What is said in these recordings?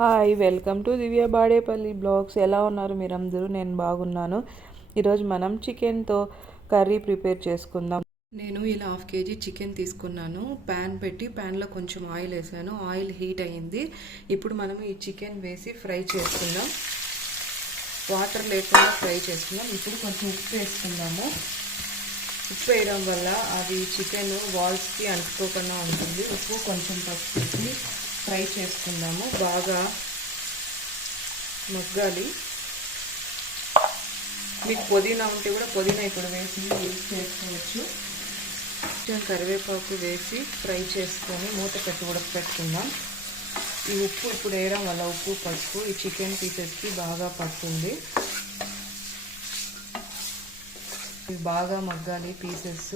Hi welcome to Divya Badepalli blogs. ఎలా ఉన్నారు మీరందరూ? నేను బాగున్నాను. ఈరోజు మనం చికెన్తో కర్రీ ప్రిపేర్ చేసుకుందాం. నేను ఇలా హాఫ్ కేజీ చికెన్ తీసుకున్నాను. ప్యాన్ పెట్టి ప్యాన్లో కొంచెం ఆయిల్ వేసాను. ఆయిల్ హీట్ అయ్యింది. ఇప్పుడు మనం ఈ చికెన్ వేసి ఫ్రై చేసుకుందాం. వాటర్ లేకుండా ఫ్రై చేసుకుందాం. ఇప్పుడు కొంచెం ఉప్పు వేసుకుందాము. ఉప్పు వేయడం వల్ల అది చికెన్ వాల్స్కి అంటుకోకుండా ఉంటుంది. ఉప్పు కొంచెం పసుపు ఫ్రై చేసుకుందాము. బాగా మగ్గాలి. మీకు పుదీనా ఉంటే కూడా పుదీనా ఇప్పుడు వేసి యూజ్ చేసుకోవచ్చు. కొంచెం కరివేపాకు వేసి ఫ్రై చేసుకొని మూత పెట్టి ఉడకపెట్టుకుందాం. ఈ ఉప్పు ఇప్పుడు వేయడం వల్ల ఉప్పు పసుపు ఈ చికెన్ పీసెస్కి బాగా పడుతుంది. ఇవి బాగా మగ్గాలి పీసెస్.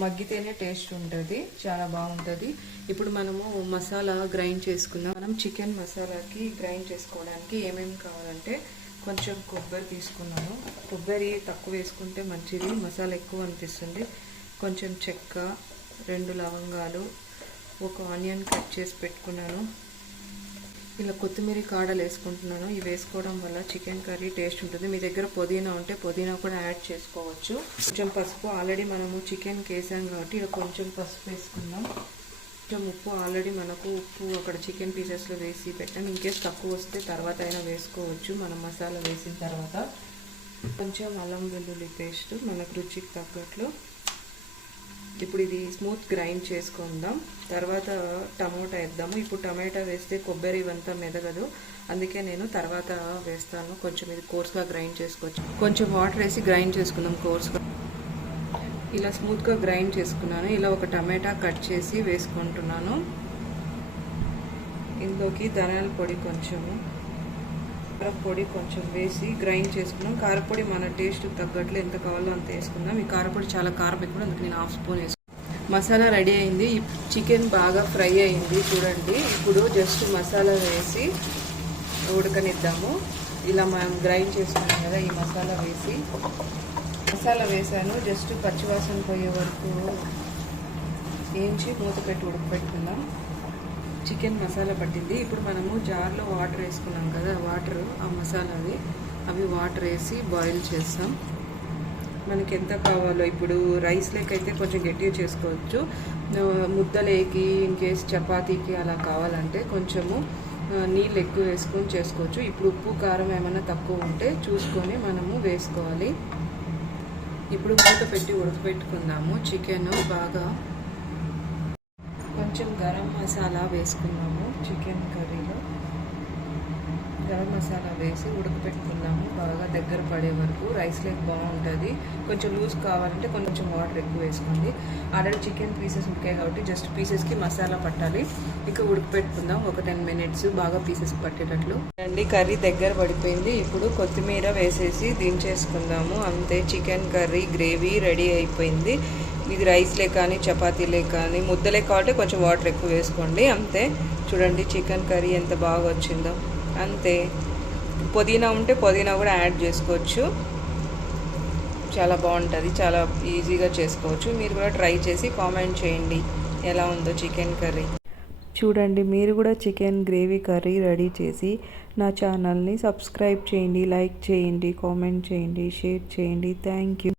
మగ్గితేనే టేస్ట్ ఉంటుంది చాలా బాగుంటుంది. ఇప్పుడు మనము మసాలా గ్రైండ్ చేసుకుందాం. మనం చికెన్ మసాలాకి గ్రైండ్ చేసుకోవడానికి ఏమేమి కావాలంటే కొంచెం కొబ్బరి తీసుకున్నాను. కొబ్బరి తక్కువ వేసుకుంటే మంచిది మసాలా ఎక్కువ అనిపిస్తుంది. కొంచెం చెక్క రెండు లవంగాలు ఒక ఆనియన్ కట్ చేసి పెట్టుకున్నాను. ఇలా కొత్తిమీర కాడలు వేసుకుంటున్నాను. ఇవి వేసుకోవడం వల్ల చికెన్ కర్రీ టేస్ట్ ఉంటుంది. మీ దగ్గర పుదీనా ఉంటే పుదీనా కూడా యాడ్ చేసుకోవచ్చు. కొంచెం పసుపు ఆల్రెడీ మనము చికెన్ వేసాం కాబట్టి ఇలా కొంచెం పసుపు వేసుకుందాం. కొంచెం ఉప్పు ఆల్రెడీ మనకు ఉప్పు అక్కడ చికెన్ పీసెస్లో వేసి పెట్టాం. ఇంకేస్ తక్కువ వస్తే తర్వాత అయినా వేసుకోవచ్చు. మనం మసాలా వేసిన తర్వాత. కొంచెం అల్లం వెల్లుల్లి పేస్ట్ మనకు రుచికి తగ్గట్లు ఇప్పుడు ఇది స్మూత్ గ్రైండ్ చేసుకుందాం. తర్వాత టమోటా వేద్దాము. ఇప్పుడు టమాటా వేస్తే కొబ్బరి ఇవంతా మెదగదు. అందుకే నేను తర్వాత వేస్తాను. కొంచెం ఇది కోర్స్గా గ్రైండ్ చేసుకోవచ్చు. కొంచెం వాటర్ వేసి గ్రైండ్ చేసుకుందాం కోర్స్గా ఇలా స్మూత్గా గ్రైండ్ చేసుకున్నాను. ఇలా ఒక టమాటా కట్ చేసి వేసుకుంటున్నాను. ఇందులోకి ధనియాల పొడి కొంచెము. కారపొడి కొంచెం వేసి గ్రైండ్ చేసుకున్నాం. కారపొడి మన టేస్ట్ తగ్గట్లు ఎంత కావాలో అంత వేసుకుందాం. ఈ కారపొడి చాలా కారం ఎక్కువ అందుకు నేను హాఫ్ స్పూన్ వేసుకున్నాను. మసాలా రెడీ అయింది. చికెన్ బాగా ఫ్రై అయింది చూడండి. ఇప్పుడు జస్ట్ మసాలా వేసి ఉడకనిద్దాము. ఇలా మనం గ్రైండ్ చేసుకున్నాం కదా ఈ మసాలా వేసి. మసాలా వేసాను. జస్ట్ పచ్చివాసన పోయే వరకు వేయించి మూత పెట్టి ఉడకపెట్టుకుందాం. చికెన్ మసాలా పట్టింది. ఇప్పుడు మనము జార్లో వాటర్ వేసుకున్నాం కదా వాటర్ ఆ మసాలాది అవి వాటర్ వేసి బాయిల్ చేస్తాం. మనకి ఎంత కావాలో ఇప్పుడు రైస్ లేకైతే కొంచెం గట్టిగా చేసుకోవచ్చు. ముద్దలేకి ఇన్కేస్ చపాతీకి అలా కావాలంటే కొంచెము నీళ్ళు ఎక్కువ వేసుకొని చేసుకోవచ్చు. ఇప్పుడు ఉప్పు కారం ఏమైనా తక్కువ ఉంటే చూసుకొని మనము వేసుకోవాలి. ఇప్పుడు మూత పెట్టి ఉడకబెట్టుకుందాము చికెన్ బాగా కొంచెం గరం మసాలా వేసుకున్నాము చికెన్ కర్రీలో. గరం మసాలా వేసి ఉడకపెట్టుకున్నాము బాగా దగ్గర పడే వరకు. రైస్ లేక్ బాగుంటుంది. కొంచెం లూజ్ కావాలంటే కొంచెం వాటర్ ఎక్కువ వేసుకోండి. ఆల్రెడీ చికెన్ పీసెస్ ఉడికాయి కాబట్టి జస్ట్ పీసెస్కి మసాలా పట్టాలి. ఇక ఉడకపెట్టుకుందాం. ఒక టెన్ మినిట్స్ బాగా పీసెస్ పట్టేటట్లు. అండి కర్రీ దగ్గర పడిపోయింది. ఇప్పుడు కొత్తిమీర వేసేసి దించేసుకుందాము. అంతే చికెన్ కర్రీ గ్రేవీ రెడీ అయిపోయింది. ఇది రైస్లే కానీ చపాతీలే కానీ ముద్దలే కాబట్టి కొంచెం వాటర్ ఎక్కువ వేసుకోండి. అంతే. చూడండి చికెన్ కర్రీ ఎంత బాగా వచ్చిందో. అంతే. పుదీనా ఉంటే పుదీనా కూడా యాడ్ చేసుకోవచ్చు. చాలా బాగుంటుంది. చాలా ఈజీగా చేసుకోవచ్చు. మీరు కూడా ట్రై చేసి కామెంట్ చేయండి. ఎలా ఉందో చికెన్ కర్రీ. చూడండి మీరు కూడా చికెన్ గ్రేవీ కర్రీ రెడీ చేసి నా ఛానల్ని సబ్స్క్రైబ్ చేయండి లైక్ చేయండి కామెంట్ చేయండి షేర్ చేయండి. Thank you.